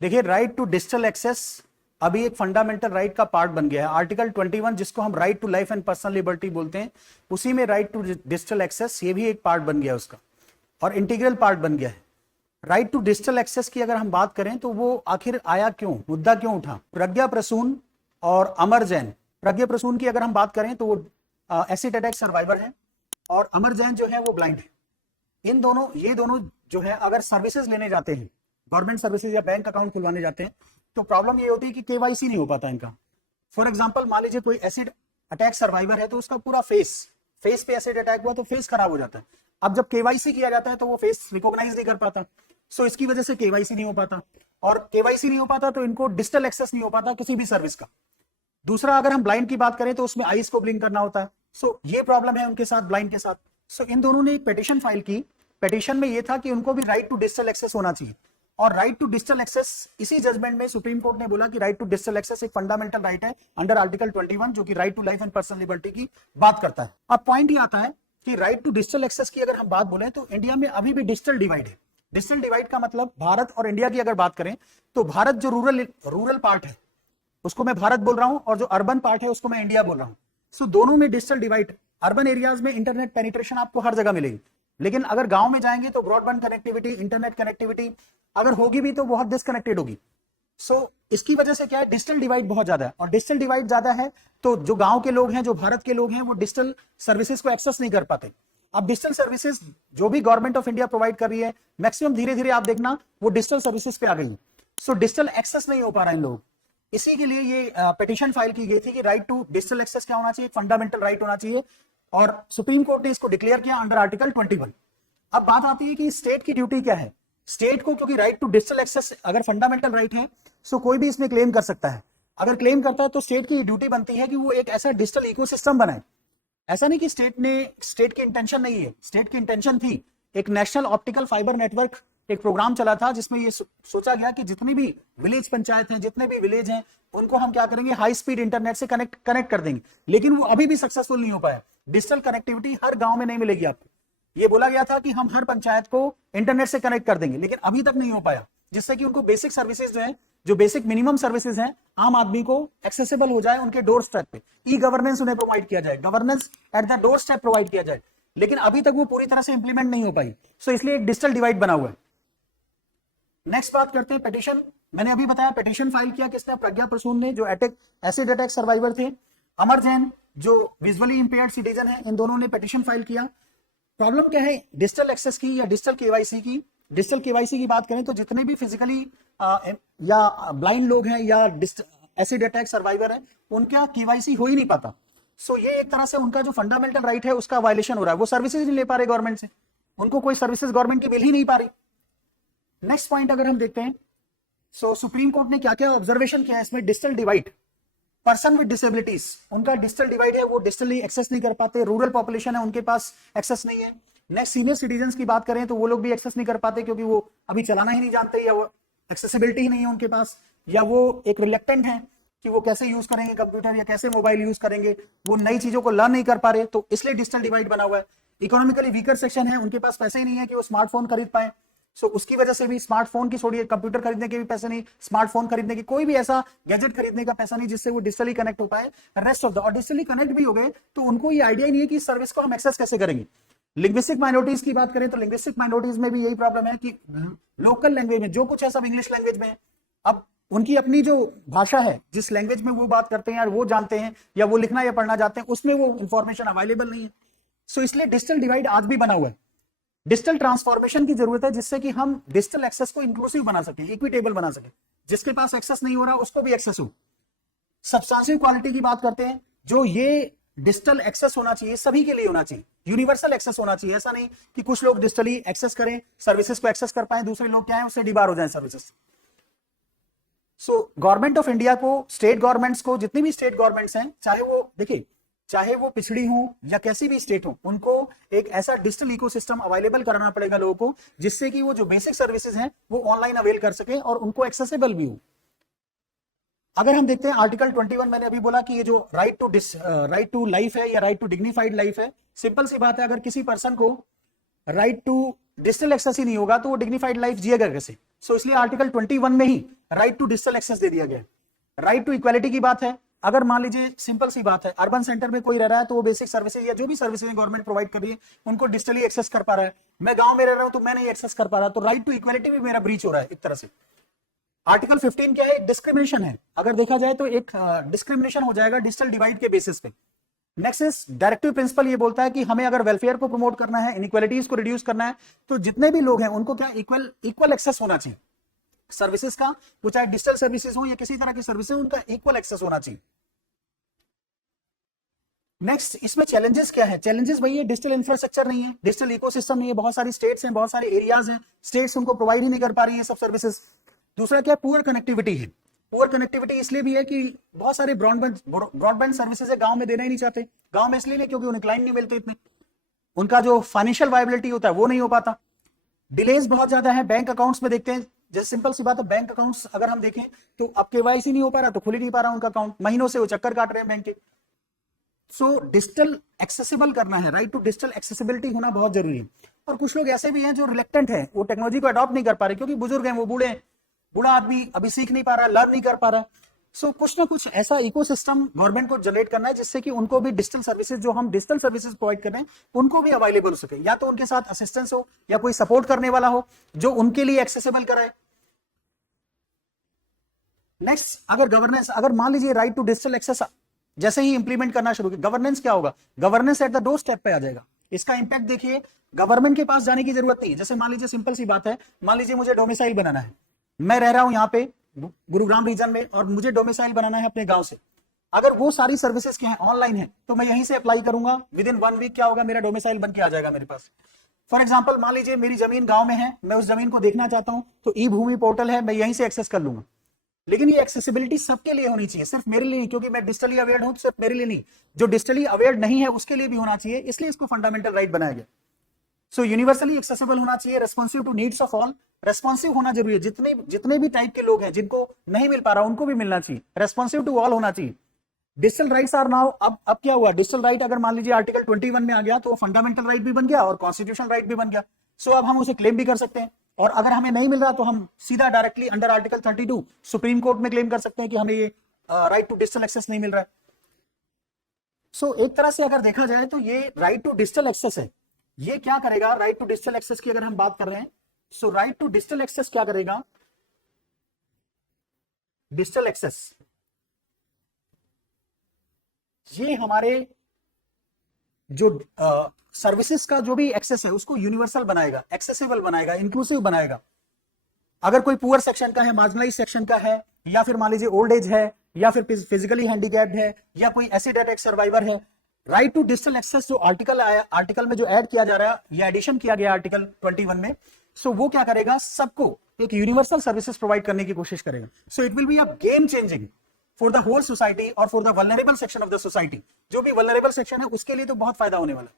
देखिए, right to digital access अभी एक फंडामेंटल राइट का पार्ट बन गया है। आर्टिकल 21 जिसको हम right to life and personal liberty बोलते हैं, उसी में राइट टू डिजिटल एक्सेस ये भी एक पार्ट बन गया है उसका, और इंटीग्रल पार्ट बन गया है। राइट टू डिजिटल एक्सेस की अगर हम बात करें तो वो आखिर आया क्यों, मुद्दा क्यों उठा? प्रज्ञा प्रसून और अमर जैन। प्रज्ञा प्रसून की अगर हम बात करें तो वो एसिड अटैक सर्वाइवर है, और अमर जैन जो है वो ब्लाइंड है। ये दोनों जो है अगर सर्विसेज लेने जाते हैं, गवर्नमेंट सर्विसेज या बैंक अकाउंट खुलवाने जाते हैं, तो प्रॉब्लम ये होती है कि केवाईसी नहीं हो पाता इनका। फॉर एग्जांपल, मान लीजिए कोई एसिड अटैक सर्वाइवर है तो उसका पूरा फेस पे एसिड अटैक हुआ तो फेस खराब हो जाता है। अब जब केवाईसी किया जाता है तो वो फेस रिकॉग्नाइज नहीं कर पाता, सो इसकी वजह से केवाईसी नहीं हो पाता, और केवाईसी नहीं हो पाता तो इनको डिजिटल एक्सेस नहीं हो पाता किसी भी सर्विस का। दूसरा, अगर हम ब्लाइंड की बात करें तो उसमें आईज को ब्लिंक करना होता है, सो ये प्रॉब्लम है उनके साथ, ब्लाइंड के साथ। सो इन दोनों ने एक पिटीशन फाइल की। पिटीशन में ये था कि उनको भी राइट टू डिजिटल एक्सेस होना चाहिए, और राइट टू डिजिटल एक्सेस इसी जजमेंट में सुप्रीम कोर्ट ने बोला कि राइट टू डिजिटल एक्सेस एक फंडामेंटल राइट है अंडर आर्टिकल 21, जो कि right to life and personal liberty की बात करता है। अब पॉइंट ये आता है कि राइट टू डिजिटल एक्सेस की अगर हम बात बोले तो इंडिया में अभी भी डिजिटल डिवाइड है। डिजिटल डिवाइड का मतलब, भारत और इंडिया की अगर बात करें तो भारत जो रूरल पार्ट है उसको मैं भारत बोल रहा हूं, और जो अर्बन पार्ट है उसको मैं इंडिया बोल रहा हूं। सो दोनों में डिजिटल डिवाइड। अर्बन एरियाज में इंटरनेट पेनिट्रेशन आपको हर जगह मिलेगी, लेकिन अगर गांव में जाएंगे तो ब्रॉडबैंड कनेक्टिविटी, इंटरनेट कनेक्टिविटी अगर होगी भी तो बहुत डिस्कनेक्टेड होगी। सो इसकी वजह से क्या है, डिजिटल डिवाइड बहुत ज्यादा है, और डिजिटल डिवाइड ज्यादा है तो जो गांव के लोग हैं, जो भारत के लोग हैं, वो डिजिटल सर्विसेज को एक्सेस नहीं कर पाते। अब डिजिटल सर्विसेज जो भी गवर्नमेंट ऑफ इंडिया प्रोवाइड कर रही है, मैक्सिमम धीरे धीरे आप देखना वो डिजिटल सर्विसेज पे आ गई है। सो डिजिटल एक्सेस नहीं हो पा रहा है इन लोग। इसी के लिए ये पिटीशन फाइल की गई थी कि राइट टू डिजिटल एक्सेस क्या होना चाहिए, फंडामेंटल राइट होना चाहिए, और सुप्रीम कोर्ट ने इसको डिक्लेयर किया अंडर आर्टिकल 21। अब बात आती है कि स्टेट की ड्यूटी क्या है। स्टेट को, क्योंकि राइट टू डिजिटल एक्सेस अगर फंडामेंटल राइट है, सो कोई भी इसमें क्लेम कर सकता है। अगर क्लेम करता है तो स्टेट की ड्यूटी बनती है कि वो एक ऐसा डिजिटल इकोसिस्टम बनाए। ऐसा नहीं कि स्टेट की इंटेंशन नहीं है, स्टेट की इंटेंशन थी। एक नेशनल ऑप्टिकल फाइबर नेटवर्क एक प्रोग्राम चला था जिसमें ये सोचा गया कि जितनी भी विलेज पंचायत हैं, जितने भी विलेज हैं, उनको हम क्या करेंगे, हाई स्पीड इंटरनेट से कनेक्ट कर देंगे। लेकिन वो अभी भी सक्सेसफुल नहीं हो पाया। डिजिटल कनेक्टिविटी हर गांव में नहीं मिलेगी आपको। ये बोला गया था कि हम हर पंचायत को इंटरनेट से कनेक्ट कर देंगे, लेकिन अभी तक नहीं हो पाया, जिससे कि उनको बेसिक सर्विसेज जो है, जो बेसिक मिनिमम सर्विसेज हैं, आम आदमी को एक्सेसिबल हो जाए उनके डोर स्टेप पे। ई गवर्नेंस उन्हें प्रोवाइड किया जाए, governance at the door step provide किया जाए, लेकिन अभी तक वो पूरी तरह से इंप्लीमेंट नहीं हो पाई। सो इसलिए एक डिजिटल डिवाइड बना हुआ है। नेक्स्ट बात करते हैं पिटीशन। मैंने अभी बताया पिटीशन फाइल किया किसने, प्रज्ञा प्रसून ने, जो एसिड अटैक सर्वाइवर थे। अमर जैन जो विजुअली इंपेयर्ड सिटीजन है, इन दोनों ने पिटीशन फाइल किया। प्रॉब्लम क्या है डिजिटल एक्सेस की या डिजिटल केवाईसी की? डिजिटल केवाईसी की बात करें तो जितने भी फिजिकली या ब्लाइंड लोग हैं या एसिड अटैक सर्वाइवर है, उनका केवाईसी हो ही नहीं पाता। सो ये एक तरह से उनका जो फंडामेंटल राइट है उसका वायलेशन हो रहा है। वो सर्विसेज नहीं ले पा रहे गवर्नमेंट से, उनको कोई सर्विसेज गवर्नमेंट की मिल ही नहीं पा रही। नेक्स्ट पॉइंट अगर हम देखते हैं, सो सुप्रीम कोर्ट ने क्या क्या ऑब्जर्वेशन किया है इसमें, digital divide. Person with disabilities, उनका डिजिटल डिवाइड है, वो डिजिटली एक्सेस नहीं कर पाते। रूरल पॉपुलेशन है, उनके पास एक्सेस नहीं है। नेक्स्ट सीनियर सिटीजन की बात करें तो वो लोग भी एक्सेस नहीं कर पाते, क्योंकि वो अभी चलाना ही नहीं जानते, या वो एक्सेसिबिलिटी ही नहीं है उनके पास, या वो एक रिलेक्टेंट है कि वो कैसे यूज करेंगे कंप्यूटर या कैसे मोबाइल यूज करेंगे, वो नई चीजों को लर्न नहीं कर पा रहे, तो इसलिए डिजिटल डिवाइड बना हुआ है। इकोनॉमिकली वीकर सेक्शन है, उनके पास पैसे ही नहीं है कि वो स्मार्टफोन खरीद पाए, सो उसकी वजह से भी स्मार्टफोन की छोड़िए, कंप्यूटर खरीदने के भी पैसे नहीं, स्मार्टफोन खरीदने की, कोई भी ऐसा गैजेट खरीदने का पैसा नहीं जिससे वो डिजिटली कनेक्ट हो पाए। रेस्ट ऑफ द, और डिजिटली कनेक्ट भी हो गए तो उनको ये आइडिया नहीं है कि इस सर्विस को हम एक्सेस कैसे करेंगे। लिंग्विस्टिक माइनॉरिटीज की बात करें तो लिंग्विस्टिक माइनॉरिटीज में भी यही प्रॉब्लम है कि लोकल लैंग्वेज में जो कुछ है सब इंग्लिश लैंग्वेज में है। अब उनकी अपनी जो भाषा है, जिस लैंग्वेज में वो बात करते हैं या वो जानते हैं या वो लिखना या पढ़ना चाहते हैं, उसमें वो इंफॉर्मेशन अवेलेबल नहीं है। सो इसलिए डिजिटल डिवाइड आज भी बना हुआ है। डिजिटल ट्रांसफॉर्मेशन की जरूरत है, जिससे कि हम डिजिटल एक्सेस को इंक्लूसिव बना सके, इक्विटेबल बना सके, जिसके पास एक्सेस नहीं हो रहा उसको भी एक्सेस हो। सब्सटेंशियल क्वालिटी की बात करते हैं, जो ये डिजिटल एक्सेस होना चाहिए सभी के लिए होना चाहिए, यूनिवर्सल एक्सेस होना चाहिए। ऐसा नहीं कि कुछ लोग डिजिटली एक्सेस करें, सर्विसेज को एक्सेस कर पाए, दूसरे लोग क्या है उससे डिबार हो जाए services. So government of India को, स्टेट गवर्नमेंट्स को, जितनी भी स्टेट गवर्नमेंट्स हैं, चाहे वो देखिए, चाहे वो पिछड़ी हो या कैसी भी स्टेट हो, उनको एक ऐसा डिजिटल इकोसिस्टम अवेलेबल कराना पड़ेगा लोगों को, जिससे कि वो जो बेसिक सर्विसेज हैं वो ऑनलाइन अवेल कर सके और उनको एक्सेसिबल भी हो। अगर हम देखते हैं आर्टिकल 21, मैंने अभी बोला कि ये जो राइट टू लाइफ है या राइट टू डिग्निफाइड लाइफ है, सिंपल सी बात है, अगर किसी पर्सन को राइट टू डिजिटल एक्सेस ही नहीं होगा तो वो डिग्निफाइड लाइफ जिएगा कैसे? सो इसलिए आर्टिकल 21 में ही राइट टू डिजिटल एक्सेस दे दिया गया है। राइट टू इक्वालिटी की बात है, अगर मान लीजिए सिंपल सी बात है, अर्बन सेंटर में कोई रह रहा है तो वो बेसिक सर्विसेज या जो भी सर्विसेज गवर्नमेंट प्रोवाइड कर रही है उनको डिजिटली एक्सेस कर पा रहा है। मैं गांव में रह रहा हूं तो मैं नहीं एक्सेस कर पा रहा, तो राइट टू इक्वालिटी भी मेरा ब्रीच हो रहा है एक तरह से। आर्टिकल 15 क्या है? डिस्क्रिमिनेशन है, अगर देखा जाए तो एक डिस्क्रिमिनेशन हो जाएगा डिजिटल डिवाइड के बेसिस पे। नेक्स्ट इज डायरेक्टिव प्रिंसिपल, ये बोलता है कि हमें अगर वेलफेयर को प्रमोट करना है, इनइक्वालिटीज को रिड्यूस करना है, तो जितने भी लोग हैं उनको क्या इक्वल एक्सेस होना चाहिए सर्विसेज का, वो चाहे डिजिटल सर्विसेज हो या किसी तरह की सर्विसेज, उनका इक्वल एक्सेस होना चाहिए। नेक्स्ट इसमें चैलेंजेस क्या है? चैलेंजेस भाई ये डिजिटल इंफ्रास्ट्रक्चर नहीं है, डिजिटल इकोसिस्टम नहीं है, बहुत सारी स्टेट्स हैं, बहुत सारे एरियाज हैं, स्टेट्स उनको प्रोवाइड ही नहीं कर पा रही है सब सर्विसेज। दूसरा क्या? पुअर कनेक्टिविटी है। पुअर कनेक्टिविटी इसलिए भी है कि बहुत सारे ब्रॉडबैंड सर्विसेज है, गांव में देना ही नहीं चाहते। गांव में इसलिए नहीं क्योंकि उन्हें क्लाइंट नहीं मिलते इतने, उनका जो फाइनेंशियल वायबिलिटी होता है वो नहीं हो पाता। डिलेज बहुत ज्यादा है। बैंक अकाउंट्स में देखते हैं, जैसे सिंपल सी बात है, बैंक अकाउंट्स अगर हम देखें तो अब केवाईसी नहीं हो पा रहा तो खुल ही नहीं पा रहा उनका अकाउंट, महीनों से वो चक्कर काट रहे हैं बैंक के। सो डिजिटल एक्सेसिबल करना है, राइट टू डिजिटल एक्सेसिबिलिटी होना बहुत जरूरी है। और कुछ लोग ऐसे भी हैं जो रिलेक्टेंट है, वो टेक्नोलॉजी को अडॉप्ट नहीं कर पा रहे क्योंकि बुजुर्ग हैं, वो बूढ़े हैं, बूढ़ा आदमी अभी सीख नहीं पा रहा, लर्न नहीं कर पा रहा। सो कुछ ना कुछ ऐसा इकोसिस्टम गवर्नमेंट को जनरेट करना है जिससे कि उनको भी डिजिटल सर्विसेज, जो हम डिजिटल सर्विसेज प्रोवाइड कर रहे हैं, उनको भी अवेलेबल हो सके, या तो उनके साथ असिस्टेंस हो या कोई सपोर्ट करने वाला हो जो उनके लिए एक्सेसिबल कराए। नेक्स्ट, अगर गवर्नेंस, अगर मान लीजिए राइट टू डिजिटल एक्सेस जैसे ही इंप्लीमेंट करना शुरू किया, गवर्नेंस क्या होगा? Governance at the door step पे आ जाएगा। इसका इंपैक्ट देखिए, गवर्नमेंट के पास जाने की जरूरत नहीं है। जैसे मान लीजिए सिंपल सी बात है, मान लीजिए मुझे डोमिसाइल बनाना है, मैं रह रहा हूं यहाँ पे गुरुग्राम रीजन में और मुझे डोमिसाइल बनाना है अपने गांव से। अगर वो सारी सर्विसेज क्या है, ऑनलाइन है, तो मैं यहीं से अप्लाई करूंगा, विद इन 1 वीक क्या होगा, मेरा डोमिसाइल बन के आ जाएगा मेरे पास। फॉर एग्जाम्पल मान लीजिए मेरी जमीन गांव में है, मैं उस जमीन को देखना चाहता हूं, तो ई भूमि पोर्टल है, मैं यहीं से एक्सेस कर लूंगा। लेकिन ये एक्सेसिबिलिटी सबके लिए होनी चाहिए, सिर्फ मेरे लिए नहीं, क्योंकि मैं डिजिटली अवेयर हूं, सिर्फ मेरे लिए नहीं, जो डिजिटली अवेयर नहीं है उसके लिए भी होना चाहिए, इसलिए इसको फंडामेंटल राइट बनाया गया। सो यूनिवर्सली एक्सेसिबल होना चाहिए, responsive to needs of all, responsive होना जरूरी है, जितने भी टाइप के लोग हैं जिनको नहीं मिल पा रहा उनको भी मिलना चाहिए, रेस्पॉन्सिव टू ऑल होना चाहिए। डिजिटल राइट्स आर नाउ, अब क्या हुआ, डिजिटल राइट अगर मान लीजिए आर्टिकल 21 में आ गया तो फंडामेंटल राइट भी बन गया और कॉन्स्टिट्यूशन राइट भी बन गया। सो अब हम उसे क्लेम भी कर सकते हैं, और अगर हमें नहीं मिल रहा तो हम सीधा directly under article 32 supreme court में क्लेम कर सकते हैं कि हमें ये राइट टू डिजिटल एक्सेस नहीं मिल रहा है। सो एक तरह से अगर देखा जाए तो ये राइट टू डिजिटल एक्सेस है, ये क्या करेगा, राइट टू डिजिटल एक्सेस की अगर हम बात कर रहे हैं, सो राइट टू डिजिटल एक्सेस क्या करेगा, डिजिटल एक्सेस ये हमारे जो सर्विसेज का जो भी एक्सेस है उसको यूनिवर्सल बनाएगा, एक्सेसिबल बनाएगा, इंक्लूसिव बनाएगा। अगर कोई पुअर सेक्शन का है, मार्जिनलाइज सेक्शन का है, या फिर मान लीजिए ओल्ड एज है, या फिर फिजिकली हैंडीकैप्ड है, या कोई एसिड अटैक सर्वाइवर है, राइट टू डिजिटल एक्सेस जो आर्टिकल आया, आर्टिकल में जो ऐड किया जा रहा है या एडिशन किया गया आर्टिकल 21 में, सो वो क्या करेगा, सबको एक यूनिवर्सल सर्विसेज प्रोवाइड करने की कोशिश करेगा। So it will be a game changing for the whole society और for the vulnerable section of the society. जो भी वल्नरेबल सेक्शन है उसके लिए तो बहुत फायदा होने वाला है।